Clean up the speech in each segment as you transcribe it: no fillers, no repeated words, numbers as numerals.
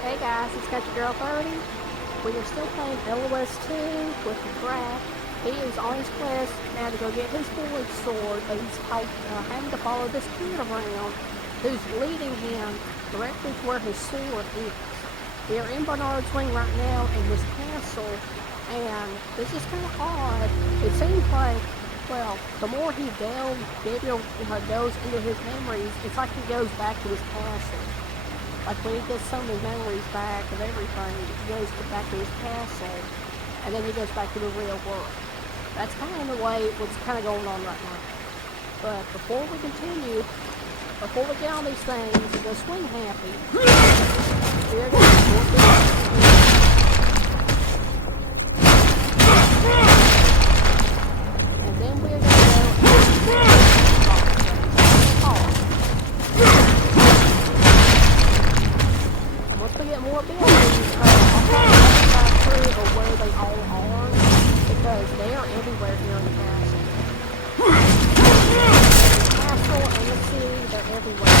Hey guys, it's Got Your Girl 30. We are still playing LOS 2 with Drac. He is on his quest now to go get his boy's sword, but he's having to follow this kid around who's leading him directly to where his sword is. We are in Bernard's Wing right now in his castle, and this is kind of odd. It seems like, well, the more he delves, Gabriel goes into his memories, it's like he goes back to his castle. Like when he gets some of his memories back of everything, he goes back to his castle, and then he goes back to the real world. That's kind of the way what's kind of going on right now. But before we continue, before we get on these things and go swing happy, we're going to and then we're going to go once we get more abilities, I'll probably through of where they all are, because they are everywhere here in the castle. The castle and the city, they're everywhere.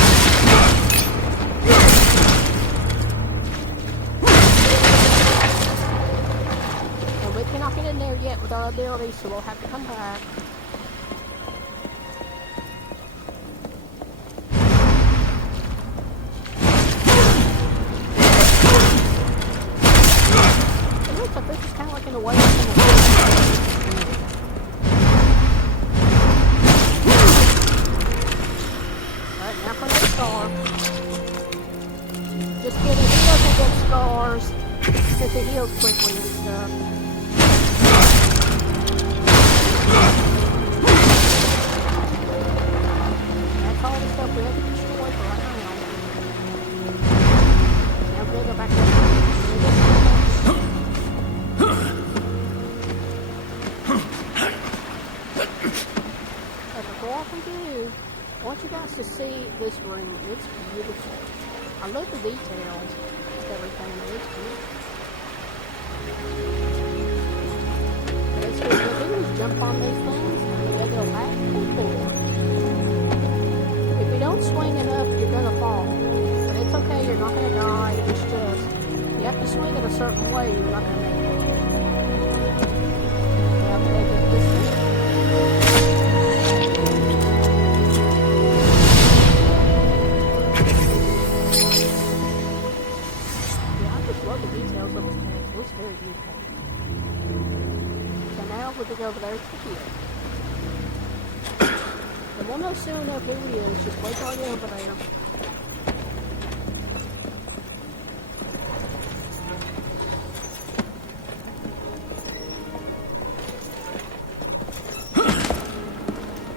And we cannot get in there yet with our abilities, so we'll have to come back. This is kind of like in a way. Alright, now for the star. Just kidding, he doesn't get scars since he heals quickly and stuff. That's all the stuff we have to destroy for right now. Now we're gonna go back to the I want you guys to see this room. It's beautiful. I love the details of everything. It's beautiful. But it's what we do is jump on these things and they go back and forth. If you don't swing enough, you're going to fall. But it's okay. You're not going to die. It's just, you have to swing it a certain way. You're not going to make it. Now, I'm going to get this thing. Love the details of his castle. It's very beautiful. So now we'll go over there to the kid. And we'll know soon enough who he is. Just wait till I get over there.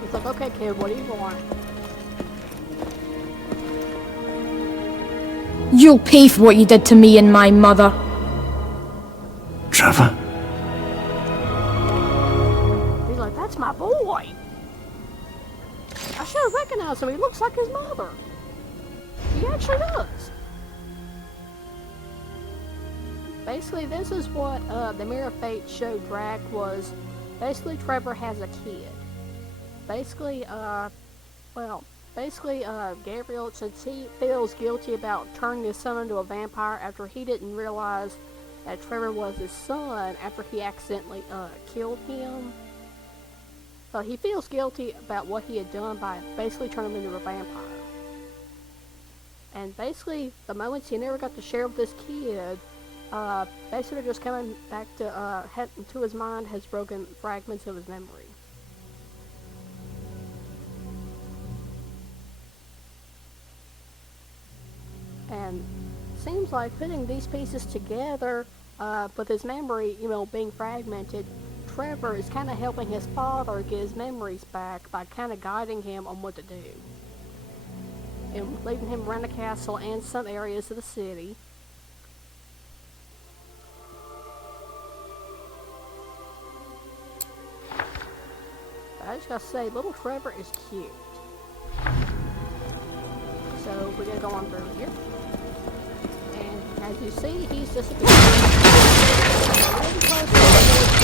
He's like, okay kid, what do you want? You'll pay for what you did to me and my mother. Trevor? He's like, that's my boy. I should have recognized him. He looks like his mother. He actually does. Basically, this is what the Mirror of Fate showed Drac was. Basically, Trevor has a kid. Basically, Gabriel, since he feels guilty about turning his son into a vampire after he didn't realize that Trevor was his son after he accidentally killed him, he feels guilty about what he had done by basically turning him into a vampire. And basically, the moments he never got to share with this kid, basically just coming back to his mind has broken fragments of his memory. And seems like putting these pieces together with his memory, being fragmented, Trevor is kind of helping his father get his memories back by kind of guiding him on what to do. And leading him around the castle and some areas of the city. I just gotta say, little Trevor is cute. So we're gonna go on through here. And as you see, he's disappearing. Really close to the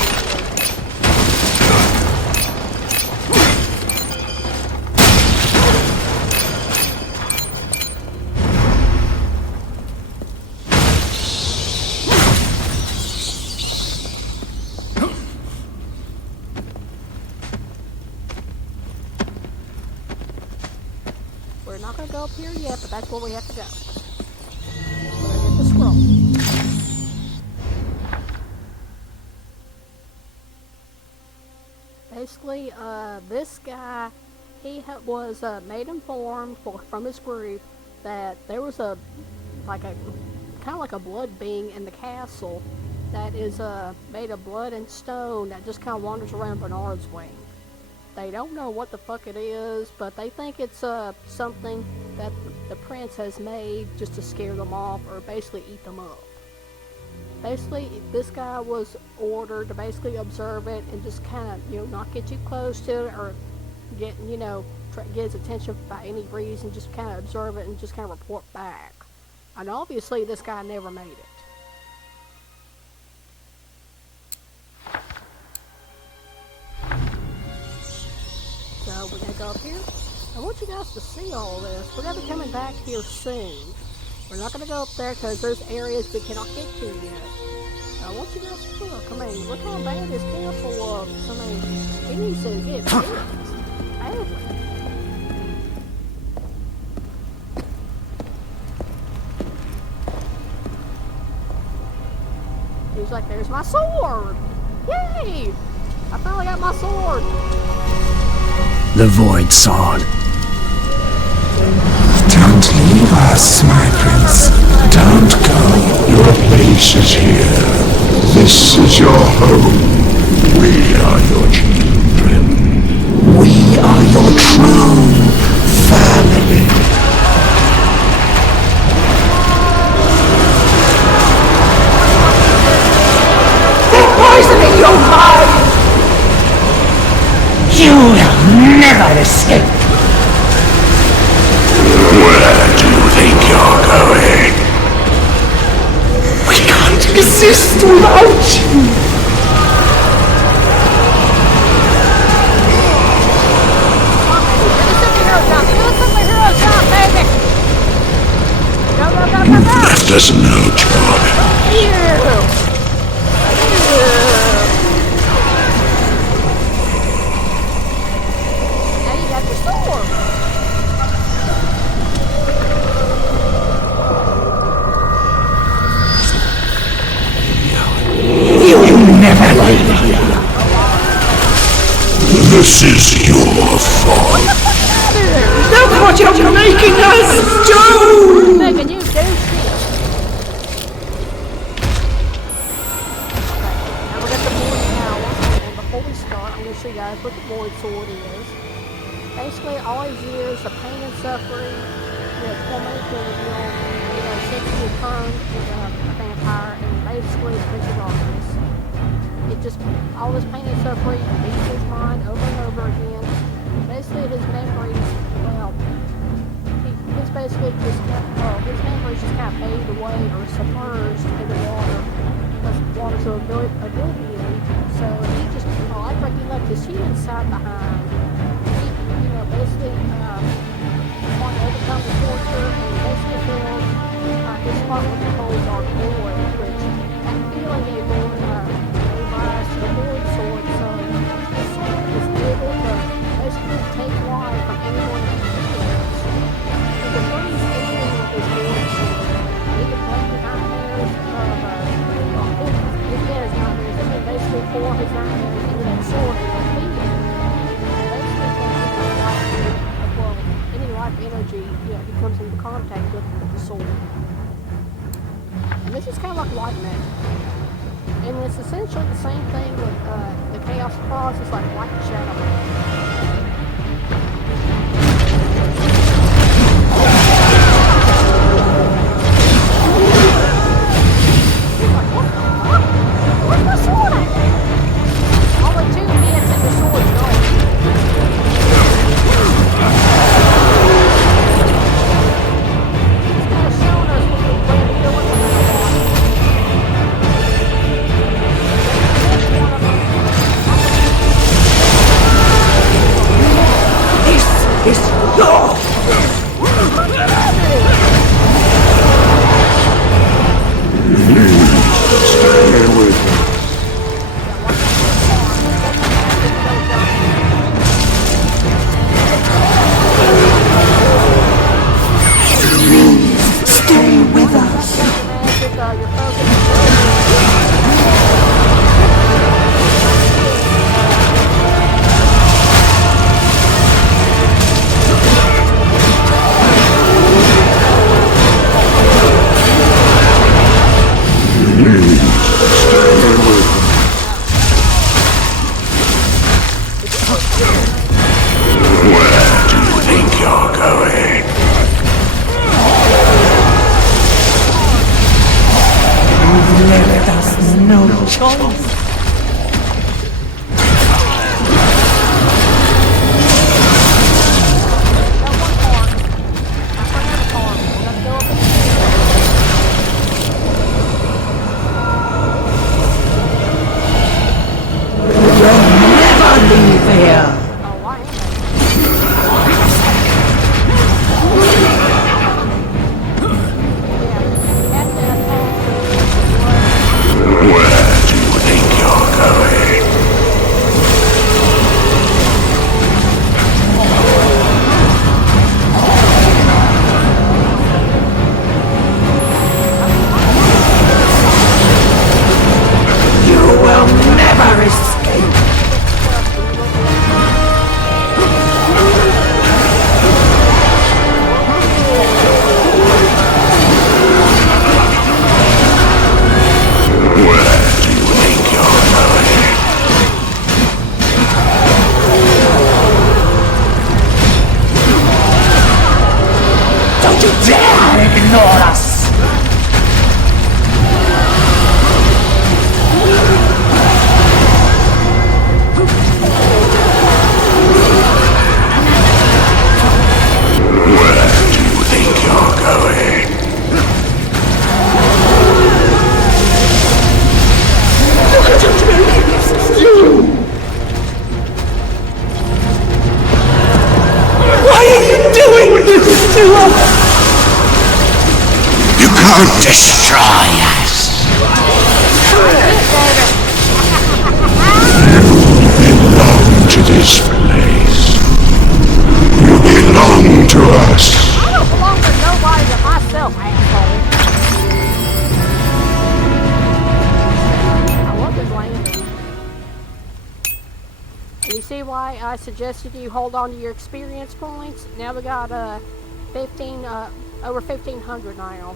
can't go up here yet, but that's where we have to go. We're gonna get the scroll. Basically, this guy, he was made informed from his group that there was a kind of like a blood being in the castle that is made of blood and stone that just kind of wanders around Bernard's wing. They don't know what the fuck it is, but they think it's something that the prince has made just to scare them off or basically eat them up. Basically, this guy was ordered to basically observe it and just kind of, not get too close to it or get his attention by any reason, just kind of observe it and just kind of report back. And obviously, this guy never made it. So we're gonna go up here. I want you guys to see all this. We're gonna be coming back here soon. We're not gonna go up there because there's areas we cannot get to yet. I want you guys to look. I mean, look how bad this castle looks. I mean, it needs to get fixed. Badly. He's like, there's my sword! Yay! I finally got my sword! The Void Sword. Don't leave us, my prince. Don't go. Your place is here. This is your home. We are your children. We are your true family. They're poisoning your mind! You will never escape! Where do you think you're going? We can't exist without you! Master's no job. This is your fault. That's what you're making us do! Making you do shit. Now we got the void power. And before we start, I'm going to show you guys what the void sword is. Basically, all these years of pain and suffering, tormented, since you turned into a vampire and basically Prince of Darkness. It just, all this pain and suffering beats his mind over and over again. Basically, his memories, his memories just kind of fade away or submerged in the water. Because water's so oblivion. So he just, like he left his human side behind. He, basically, want to overcome the torture and basically feel his heart with the whole dark void, which that feeling gave him rise to the void sword. So this sword is able to basically take life from anyone who kills. He can freeze anyone with his void sword. He can break the nightmares of his nightmares, and then basically pour his nightmares into that sword and defeat it. Basically taking any life energy he comes into contact with the sword. And this is kind of like white magic. And it's essentially the same thing with the Chaos Cross. It's like light and shadow. Where's my sword at? Only 2 hits and your sword's gone. He's kind of showing us what we're going to be doing with the water. One of them. choice. Leave here. Where do you think you're going? You will never escape. Where do you think you're going? Don't you dare ignore us! Where do you think you're going? Look at your dreams! You! Why are you doing this to us? You can't destroy us! You belong to this place. You belong to us. I don't belong to nobody but myself, asshole. I love this landing. You see why I suggested you hold on to your experience points? Now we got over 1,500 now.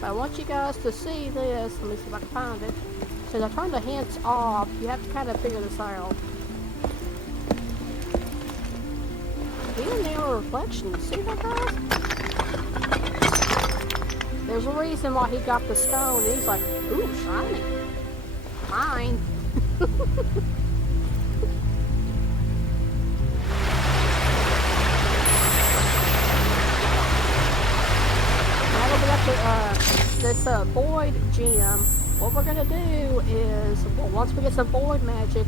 But I want you guys to see this. Let me see if I can find it. Since I turned the hints off, you have to kind of figure this out. Even their reflection, see that, guys? There's a reason why he got the stone. He's like, ooh, shiny. Mine. Now that we got this void gem, what we're gonna do is, well, once we get some void magic,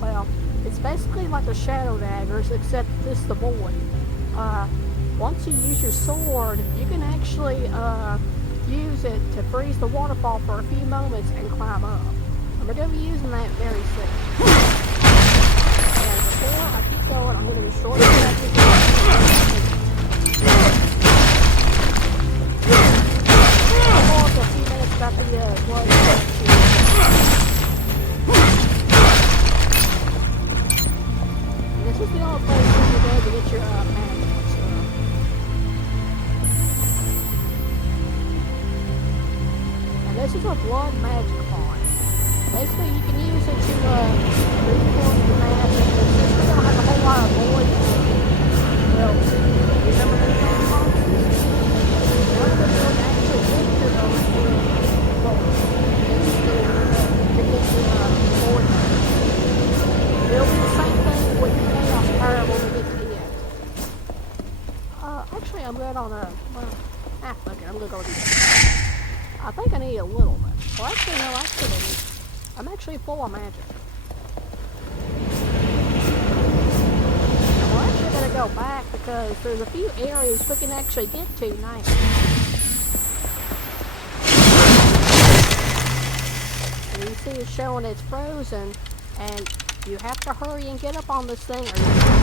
well, it's basically like the shadow daggers, except this the void. Once you use your sword, you can actually use it to freeze the waterfall for a few moments and climb up. And we're going to be using that very soon. And before I keep going, I'm going to destroy the statue. I'll hold for a few minutes about the blood statue. This is the only place where you're going to get your magic stuff. And this is a blood magic part. Basically, you can use it to reform your magic. But since we don't have a whole lot of void, well, you remember those monsters? None of them will actually get to those voids. It's to get your void magic. It'll be the same thing with the chaos power when we get to the end. Actually, I'm good on well, fuck it, I'm gonna go with this. I think I need a little bit. Well, actually, no, I'm actually full of magic. We're actually gonna go back because there's a few areas we can actually get to now. And you see it's showing it's frozen, and you have to hurry and get up on this thing or you're going to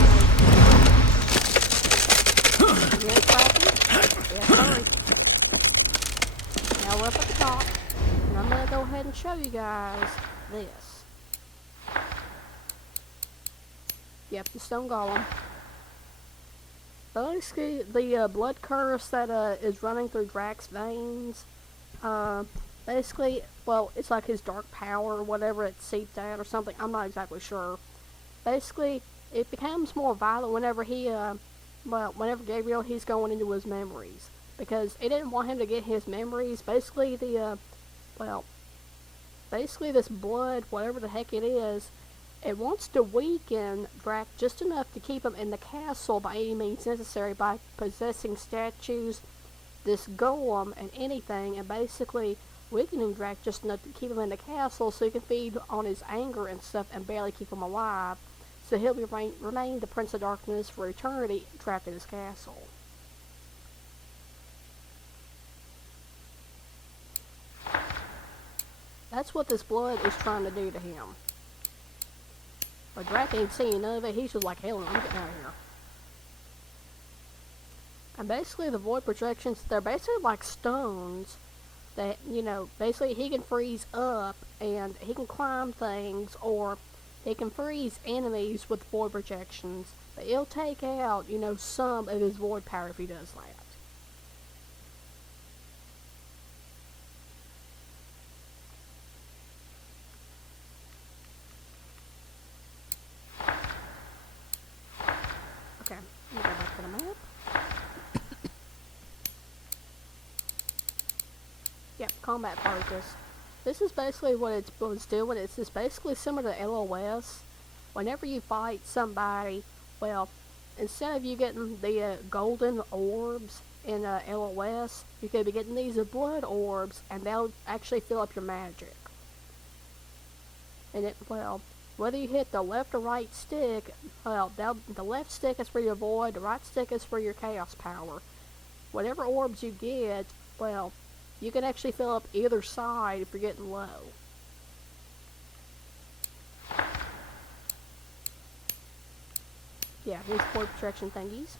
yes, hurry. Now we're up at the top, and I'm going to go ahead and show you guys this. Yep, the stone golem. Basically, the blood curse that is running through Drax's veins, basically, well, it's like his dark power or whatever, it seeped out or something. I'm not exactly sure. Basically, it becomes more violent whenever he, whenever Gabriel, he's going into his memories. Because it didn't want him to get his memories. Basically, basically this blood, whatever the heck it is, it wants to weaken Drac just enough to keep him in the castle by any means necessary by possessing statues, this golem, and anything, and basically weakening Drac just enough to keep him in the castle so he can feed on his anger and stuff and barely keep him alive. So he'll remain the Prince of Darkness for eternity trapped in his castle. That's what this blood is trying to do to him. But Drac ain't seeing none of it. He's just like, hell no, I'm getting out of here. And basically the void projections, they're basically like stones that, you know, basically he can freeze up and he can climb things, or he can freeze enemies with void projections. But he'll take out, you know, some of his void power if he does that. Okay, let me go back to the map. Yep, combat focus. This is basically what it's doing. It's just basically similar to LOS. Whenever you fight somebody, well, instead of you getting the golden orbs in LOS, you could be getting these blood orbs, and they'll actually fill up your magic. And well, whether you hit the left or right stick, well, the left stick is for your void, the right stick is for your chaos power. Whatever orbs you get, well, you can actually fill up either side if you're getting low. Yeah, here's void protection thingies.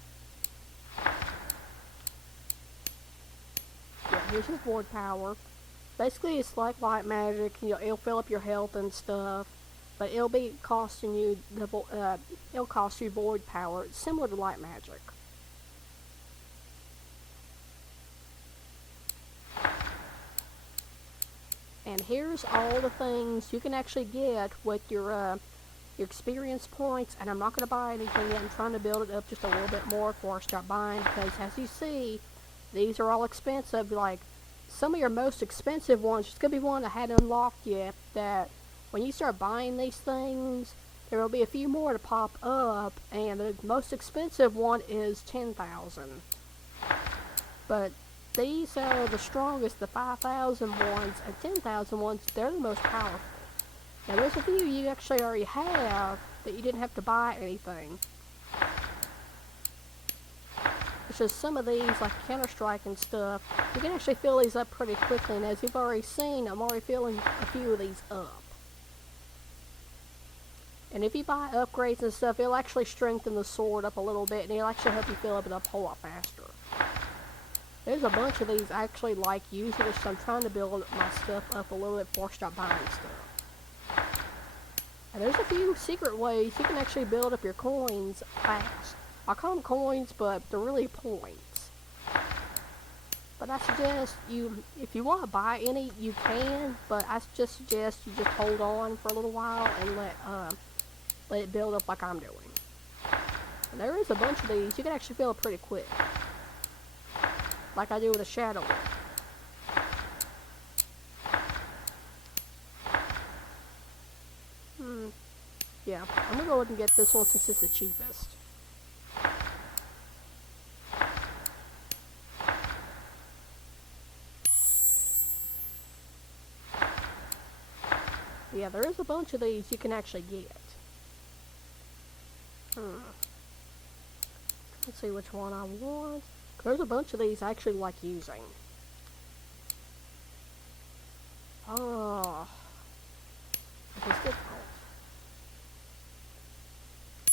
Yeah, here's your void power. Basically, it's like light magic. You know, it'll fill up your health and stuff, but it'll be costing you it'll cost you void power. It's similar to light magic. And here's all the things you can actually get with your experience points. And I'm not going to buy anything yet. I'm trying to build it up just a little bit more before I start buying, because as you see, these are all expensive. Like, some of your most expensive ones, there's going to be one I hadn't unlocked yet, that when you start buying these things, there will be a few more to pop up, and the most expensive one is 10,000. But these are the strongest, the 5,000 ones and 10,000 ones, they're the most powerful. Now there's a few you actually already have that you didn't have to buy anything. It's just some of these, like Counter-Strike and stuff, you can actually fill these up pretty quickly, and as you've already seen, I'm already filling a few of these up. And if you buy upgrades and stuff, it'll actually strengthen the sword up a little bit, and it'll actually help you fill it up a whole lot faster. There's a bunch of these I actually like using, so I'm trying to build my stuff up a little bit before I start buying stuff. And there's a few secret ways you can actually build up your coins fast. I call them coins, but they're really points. But I suggest if you want to buy any, you can, but I just suggest you just hold on for a little while and let it build up like I'm doing. And there is a bunch of these, you can actually fill it pretty quick. Like I do with a shadow one. Yeah, I'm gonna go ahead and get this one since it's the cheapest. Yeah, there is a bunch of these you can actually get. Let's see which one I want. There's a bunch of these I actually like using. Oh, it's difficult.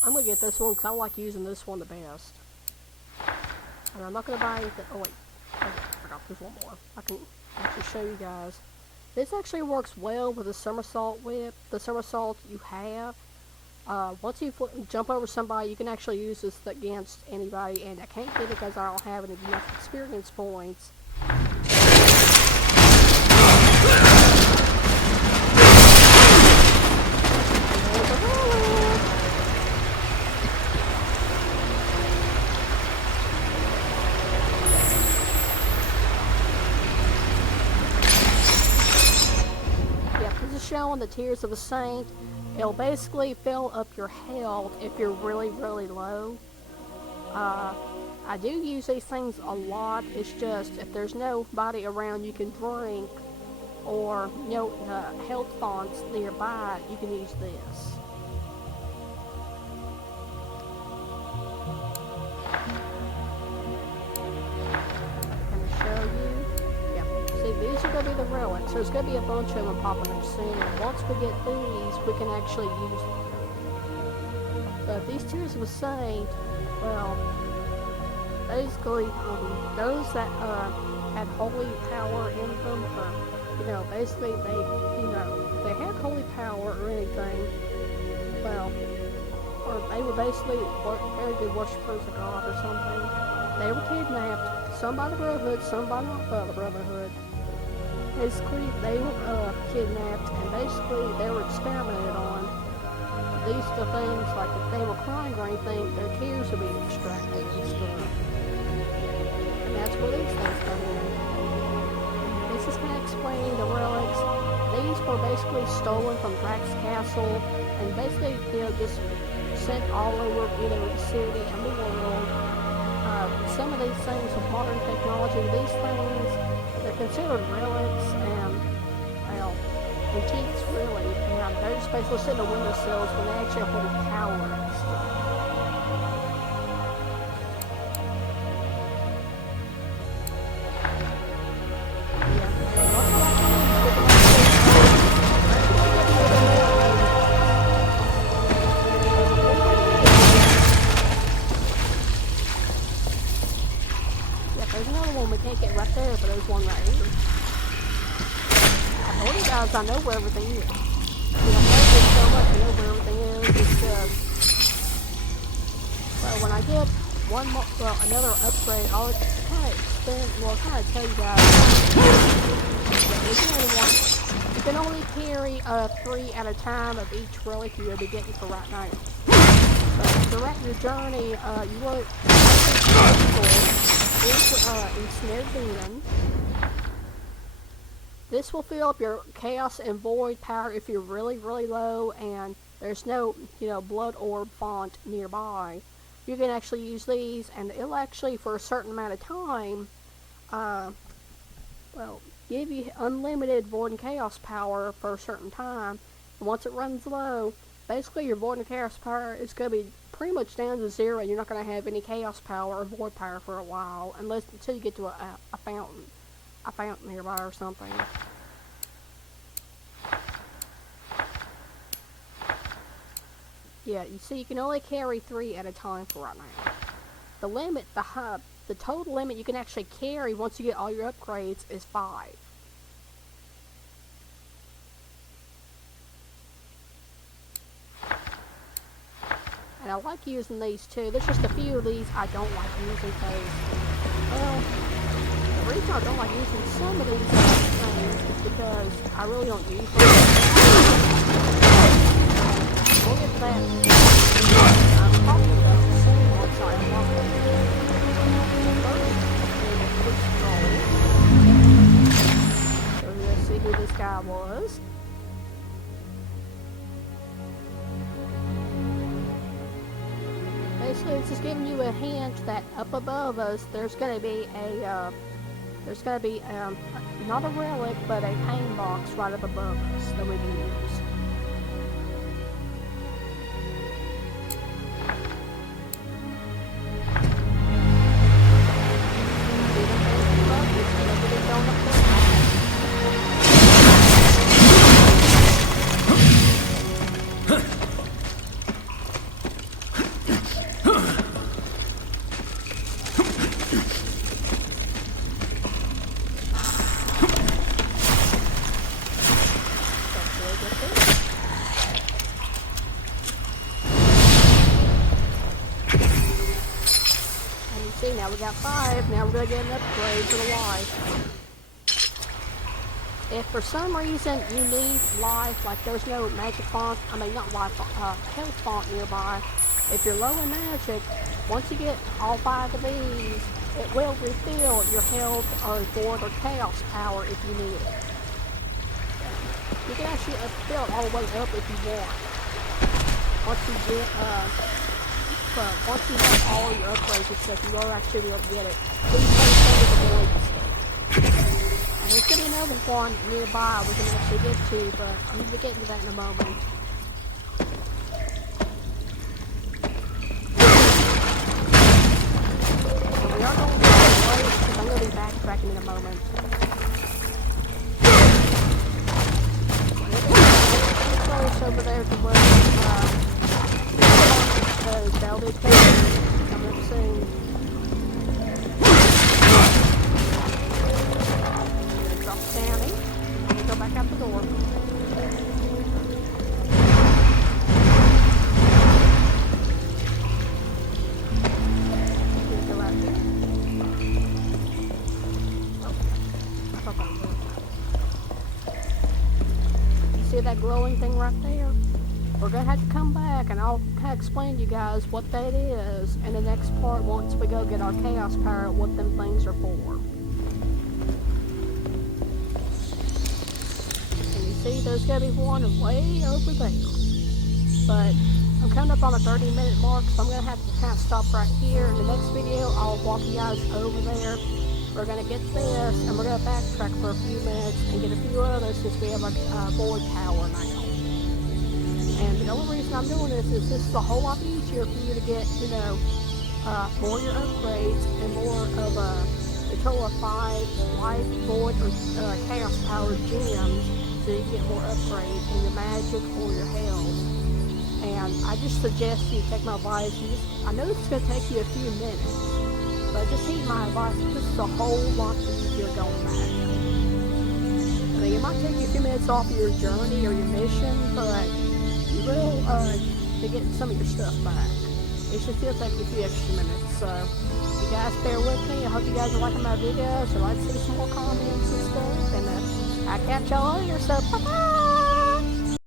I'm gonna get this one because I like using this one the best. And I'm not gonna buy anything. Oh wait, I forgot there's one more. I can actually show you guys. This actually works well with the somersault whip. The somersault you have. Once you jump over somebody, you can actually use this against anybody, and I can't get it because I don't have enough experience points. Yeah, this is found the Tears of a Saint, it'll basically fill up your health if you're really, really low. I do use these things a lot. It's just if there's nobody around you can drink, or no health fonts nearby, you can use this. I'm going to show you. Yep. See, these are going to be the relics. There's going to be a bunch of them popping up soon. Once we get these, we can actually use them. But these Tears of a Saint, well, basically, those that had holy power in them, or basically if they had holy power or anything, well, or they were basically very good worshippers of God or something. They were kidnapped, some by the Brotherhood, some by not by the Brotherhood. Basically, they were kidnapped, and basically they were experimented on. These are the things, like if they were crying or anything, their tears would be extracted and stuff. And that's where these things come in. This is going to explain the relics. These were basically stolen from Drax's castle, and basically, just sent all over, the city and the world. Some of these things with modern technology, these things, they're considered relics and, well, antiques really, and they're just basically sitting on windowsills when they actually hold power and stuff. I know where everything is. I know so much, I know where everything is. It's just, well, when I get another upgrade, I'll kind of tell you guys. You can only carry 3 at a time of each relic you'll be getting for right now. But throughout your journey, you will ensnared demon. This will fill up your Chaos and Void power if you're really, really low and there's no, blood orb font nearby. You can actually use these, and it'll actually, for a certain amount of time, give you unlimited Void and Chaos power for a certain time. And once it runs low, basically your Void and Chaos power is going to be pretty much down to 0. You're not going to have any Chaos power or Void power for a while, until you get to a fountain nearby or something. Yeah, you see, you can only carry 3 at a time for right now. The limit, the total limit you can actually carry once you get all your upgrades is 5. And I like using these too. There's just a few of these I don't like using because, well, the reason I don't like using some of these things is because I really don't use them. We'll get to that. I'm talking about the same once I unlock them. First, so let's see who this guy was. Basically, it's just giving you a hint that up above us, there's going to be not a relic, but a pain box right up above us that we can use. Now we got 5, now we're going to get an upgrade for the life. If for some reason you need life, like there's no magic font, not life, health font nearby, if you're low in magic, once you get all 5 of these, it will refill your health or void or chaos power if you need it. You can actually build all the way up if you want. Once you get, once you have all your upgrades and stuff, you will actually be able to get it. Please understand the void and stuff. And there's gonna be another one nearby we're gonna actually get to, but I'm gonna be getting to that in a moment. So we are going to go away because I'm gonna be backtracking in a moment. Over there to where they'll be coming up soon. Drop Danny. I'm gonna go back out the door. Go right here. Oh, I thought that was it. See that glowing thing right there? We're gonna have to come back and I'll explain to you guys what that is in the next part once we go get our chaos power, what them things are for. And you see there's gonna be one way over there. But I'm coming up on a 30-minute mark, so I'm gonna have to kind of stop right here. In the next video I'll walk you guys over there. We're gonna get this, and we're gonna backtrack for a few minutes and get a few others since we have a void power now. And the only reason I'm doing this is a whole lot easier for you to get, you know, more of your upgrades and more of a total of 5 life, void, or chaos power gems, so you get more upgrades in your magic or your health. And I just suggest you take my advice. I know this is gonna take you a few minutes. But just heed my advice, this is a whole lot easier going back. I mean, it might take you a few minutes off your journey or your mission, but you will to get some of your stuff back. It should still take you a few extra minutes. So, you guys bear with me. I hope you guys are liking my videos. I'd like to see some more comments and stuff. And I'll catch y'all later. So, bye-bye!